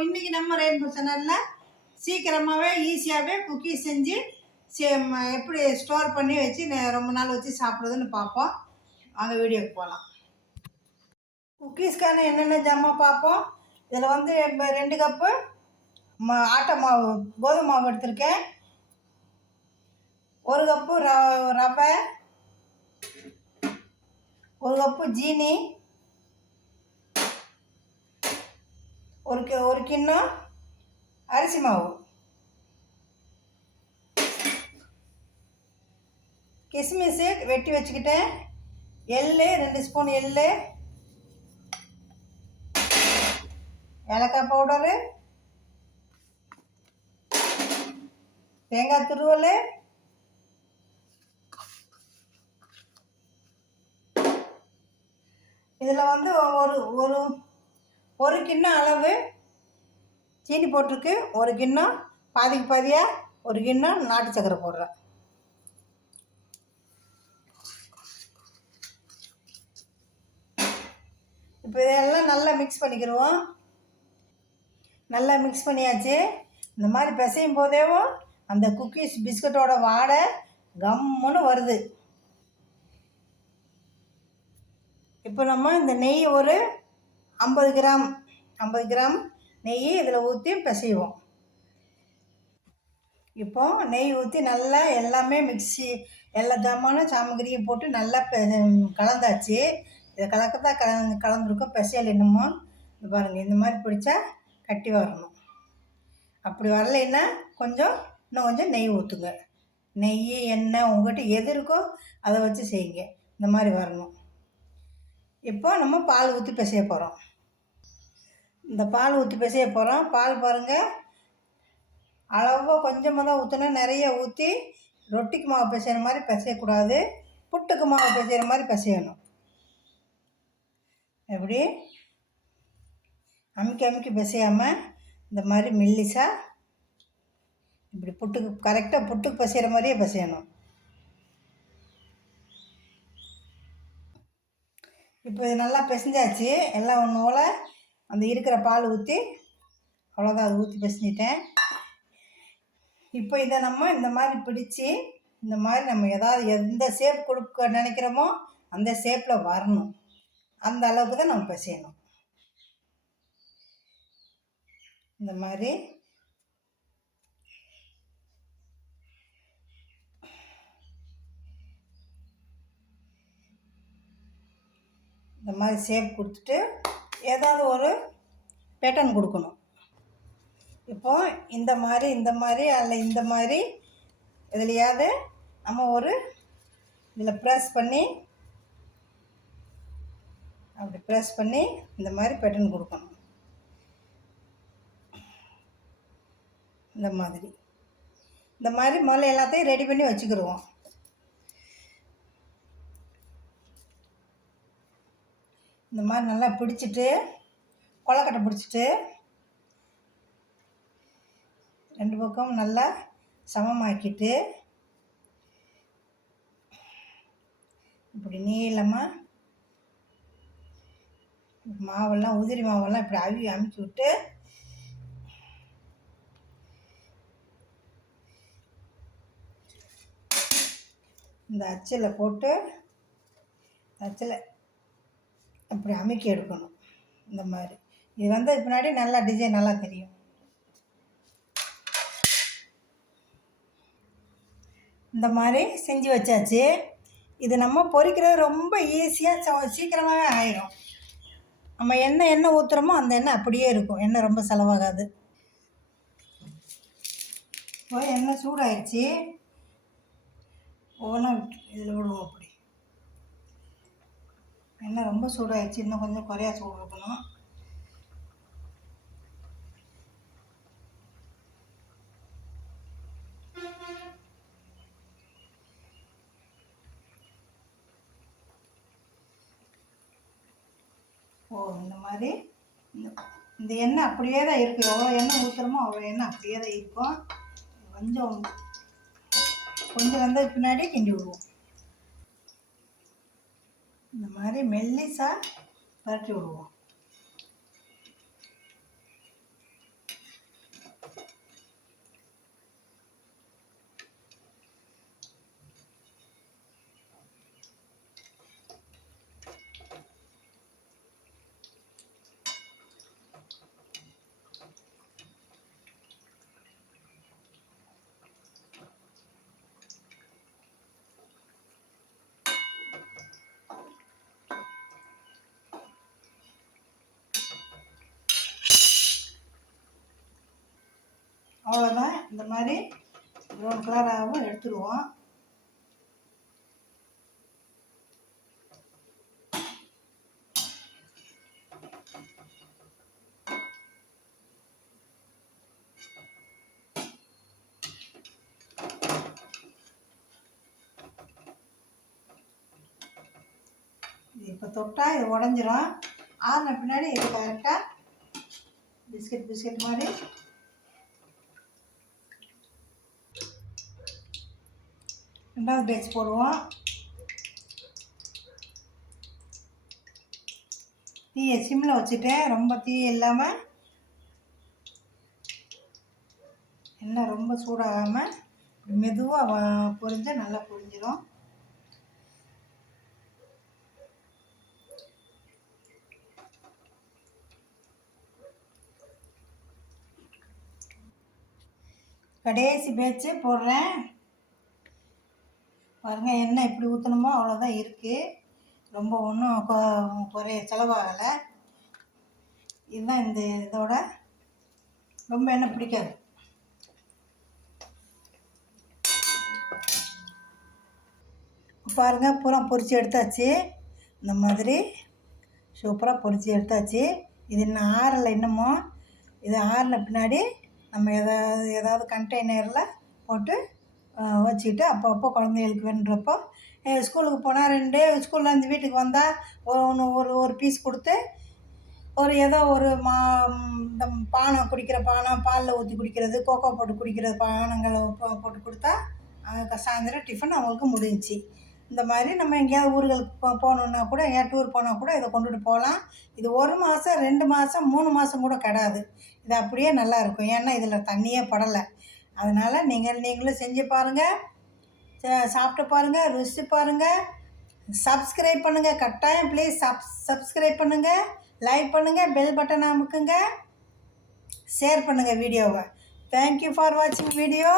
இன்றைக்கி நம்ம ரெயின்போ சேனலில் சீக்கிரமாகவே ஈஸியாகவே குக்கீஸ் செஞ்சு சே- எப்படி ஸ்டோர் பண்ணி வச்சு ரொம்ப நாள் வச்சு சாப்பிடுதுன்னு பார்ப்போம். வாங்க வீடியோக்கு போகலாம் குக்கீஸ்க்கான என்னென்ன ஜாமான் பார்ப்போம். இதில் வந்து ரெண்டு கப்பு மா ஆட்டை மாவு கோதுமை மாவு எடுத்திருக்கேன். ஒரு கப்பு ர ரவை ஒரு கப்பு ஜீனி ஒரு கி ஒரு கிண்ணம் அரிசி மாவு. கிஸ்மிஸு வெட்டி வச்சுக்கிட்டேன். எள் ரெண்டு ஸ்பூன் எள் ஏலக்காய் பவுடரு. தேங்காய் துருவல். இதில் வந்து ஒரு ஒரு கிண்ணம் அளவு சீனி போட்டிருக்கு. ஒரு கிண்ணம் பாதிக்கு பாதியாக ஒரு கிண்ணம் நாட்டு சக்கரை போடுறேன். இப்போ இதெல்லாம் நல்லா மிக்ஸ் பண்ணிக்கிடுவோம் நல்லா மிக்ஸ் பண்ணியாச்சு. இந்த மாதிரி பிசையும் போதேவும் அந்த குக்கீஸ் பிஸ்கட்டோட வாடை கம்முன்னு வருது. இப்போ நம்ம இந்த நெய் ஒரு ஐம்பது கிராம் ஐம்பது கிராம் நெய் இதில் ஊற்றி பிசைவோம். இப்போ நெய் ஊற்றி நல்லா எல்லாமே மிக்ஸி எல்லா ஜாமானும் சாமகிரியும் போட்டு நல்லா பெ- கலந்தாச்சு. இதை கலக்கத்தான் கல கலந்துருக்கோம். பெசையல் என்னமோ இது பாருங்கள் இந்த மாதிரி பிடிச்சா கட்டி வரணும். அப்படி வரலைன்னா கொஞ்சம் இன்னும் கொஞ்சம் நெய் ஊற்றுங்க. நெய் எண்ணெய் உங்கள்கிட்ட எது இருக்கோ அதை வச்சு செய்யுங்க. இந்த மாதிரி வரணும். இப்போ நம்ம பால் ஊற்றி பிசைய போகிறோம் இந்த பால் ஊற்றி பிசைய போகிறோம் பால் பாருங்கள் அளவாக கொஞ்சமாக தான் ஊற்றணும் நிறைய ஊற்றி ரொட்டிக்கு மாவு பிசைகிற மாதிரி பிசையக்கூடாது. புட்டுக்கு மாவு பிசைகிற மாதிரி பிசையணும். எப்படி? அமுக்கி அமுக்கி பிசையாமல் இந்த மாதிரி மெல்லிசாக இப்படி புட்டுக்கு கரெக்டாக புட்டுக்கு பிசைகிற மாதிரியே பிசையணும். இப்போ இது நல்லா பிசைஞ்சாச்சு. எல்லாம் ஒன்று போல் அந்த இருக்கிற பால் ஊற்றி அவ்வளோதான் அது ஊற்றி பசிஞ்சிட்டேன் இப்போ இதை நம்ம இந்த மாதிரி பிடிச்சி இந்த மாதிரி நம்ம எதாவது எந்த ஷேப் கொடுக்க நினைக்கிறோமோ அந்த ஷேப்பில் வரணும். அந்த அளவுக்கு தான் நம்ம பிசையணும் இந்த மாதிரி. இந்த மாதிரி ஷேப் கொடுத்துட்டு ஏதாவது ஒரு பேட்டர்ன் கொடுக்கணும். இப்போ இந்த மாதிரி இந்த மாதிரி அல்ல இந்த மாதிரி இதுலையாவது நம்ம ஒரு இதில் ப்ரெஸ் பண்ணி அப்படி ப்ரெஸ் பண்ணி இந்த மாதிரி பேட்டர்ன் கொடுக்கணும். இந்த மாதிரி. இந்த மாதிரி முதல்ல எல்லாத்தையும் ரெடி பண்ணி வச்சுக்கிடுவோம் இந்த மாதிரி நல்லா பிடிச்சிட்டு கொலக்கட்டை பிடிச்சிட்டு ரெண்டு பக்கம் நல்லா சமமாக்கிட்டு இப்படி நீளமாக மாவெல்லாம் உதிரி மாவெல்லாம் இப்படி அவி அமுக்கி விட்டு இந்த அச்சில் போட்டு அச்சில் இப்படி அமுக்கி எடுக்கணும். இந்த மாதிரி. இது வந்து பின்னாடி நல்லா டிசைன் நல்லா தெரியும். இந்த மாதிரி செஞ்சு வச்சாச்சு. இது நம்ம பொரிக்கிறது ரொம்ப ஈஸியாக சீக்கிரமாகவே ஆயிடும் நம்ம எண்ணெய் எண்ணெய் ஊற்றுறோமோ அந்த எண்ணெய் அப்படியே இருக்கும். எண்ணெய் ரொம்ப செலவாகாது. இப்போ எண்ணெய் சூடாயிடுச்சு ஒவ்வொன்றா இதில் விடுவோம் அப்படி எண்ணெய் ரொம்ப சூடாயிடுச்சு. இன்னும் கொஞ்சம் குறையா சூடு இருக்கணும் ஓ இந்த மாதிரி. இந்த- இந்த எண்ணெய் அப்படியே தான் இருக்கு. எவ்வளோ எண்ணெய் ஊற்றுறோமோ அவ்வளோ எண்ணெய் அப்படியே தான் இருக்கும். கொஞ்சம் கொஞ்சம் வந்ததுக்கு பின்னாடி கிண்டி விடுவோம். இந்த மாதிரி மெல்லிசாக பரட்டி விடுவோம். அவ்வளோதான் இந்த மாதிரி ப்ரௌன் கலராகவும் எடுத்துருவோம். இப்போ தொட்டால் இது உடஞ்சிரும். ஆறின பின்னாடி இது கரெக்டாக பிஸ்கட் பிஸ்கட் மாதிரி ரெண்டாவது பேட்ச் போடுவோம். தீயை சிம்மில் வச்சுட்டேன் ரொம்ப தீ இல்லாமல் எண்ணெய் ரொம்ப சூடாகாமல் மெதுவாக பொரிஞ்சால் நல்லா பொரிஞ்சிடும் கடைசி பேச்சு போடுறேன். பாருங்கள் எண்ணெய் இப்படி ஊற்றணுமோ அவ்வளோதான் இருக்குது ரொம்ப ஒன்றும் குறைய செலவாகலை. இதுதான் இந்த இதோட. ரொம்ப எண்ணெய் பிடிக்காது. பாருங்கள் பூரா பொரித்து எடுத்தாச்சு. இந்த மாதிரி சூப்பராக பொரித்து எடுத்தாச்சு. இது இன்னும் ஆறலை இன்னமும். இது ஆறின பின்னாடி நம்ம எதாவது ஏதாவது கண்டெய்னரில் போட்டு வச்சுக்கிட்டு அப்பப்போ குழந்தைகளுக்கு வேணுன்றப்போ ஸ்கூலுக்கு போனால் ரெண்டு ஸ்கூல்லேருந்து வீட்டுக்கு வந்தால் ஒன்று ஒரு ஒரு பீஸ் கொடுத்து ஒரு ஏதோ ஒரு மா இந்த பானை குடிக்கிற பானை பாலில் ஊற்றி குடிக்கிறது கோகோ போட்டு குடிக்கிற பானங்களை போட்டு கொடுத்தா சாயந்தரம் டிஃபன் அவங்களுக்கு முடிஞ்சிச்சு. இந்த மாதிரி நம்ம எங்கேயாவது ஊர்களுக்கு போ போகணுன்னா கூட எங்கேயாவது டூர் போனால் கூட இதை கொண்டுட்டு போகலாம். இது ஒரு மாதம் ரெண்டு மாதம் மூணு மாதம் கூட கிடாது. இது அப்படியே நல்லாயிருக்கும் ஏன்னா இதில் தண்ணியே படலை. அதனால் நீங்கள் நீங்களும் செஞ்சு பாருங்கள் சாப்பிட்டு பாருங்கள் ருசித்து பாருங்கள் சப்ஸ்கிரைப் பண்ணுங்கள் கட்டாயம் ப்ளீஸ் சப் சப்ஸ்கிரைப் பண்ணுங்கள் லைக் பண்ணுங்கள் பெல் பட்டன் அமுக்குங்க. ஷேர் பண்ணுங்கள் வீடியோவை தேங்க்யூ ஃபார் வாட்சிங் வீடியோ